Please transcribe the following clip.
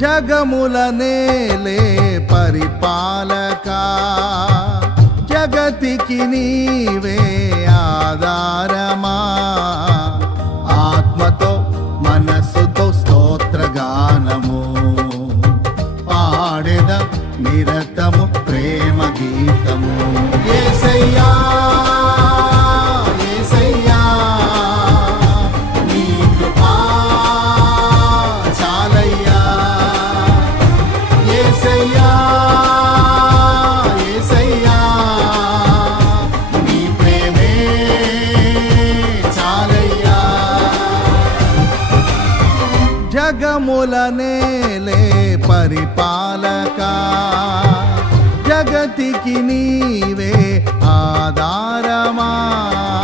జగముల నేలే పరిపాలకా, జగతికి నీవే ఆధారమా. ఆత్మతో మనస్సుతో స్తోత్రగానము పాడెద నిరతము ప్రేమ గీతము. యేసయ్యా యేసయ్యా నీ కృపా చాలయ్యా. యేసయ్యా యేసయ్యా నీ ప్రేమే చాలయ్యా. జగముల నేలే పరిపాలకా, జగతికి నీవే ఆధారమా.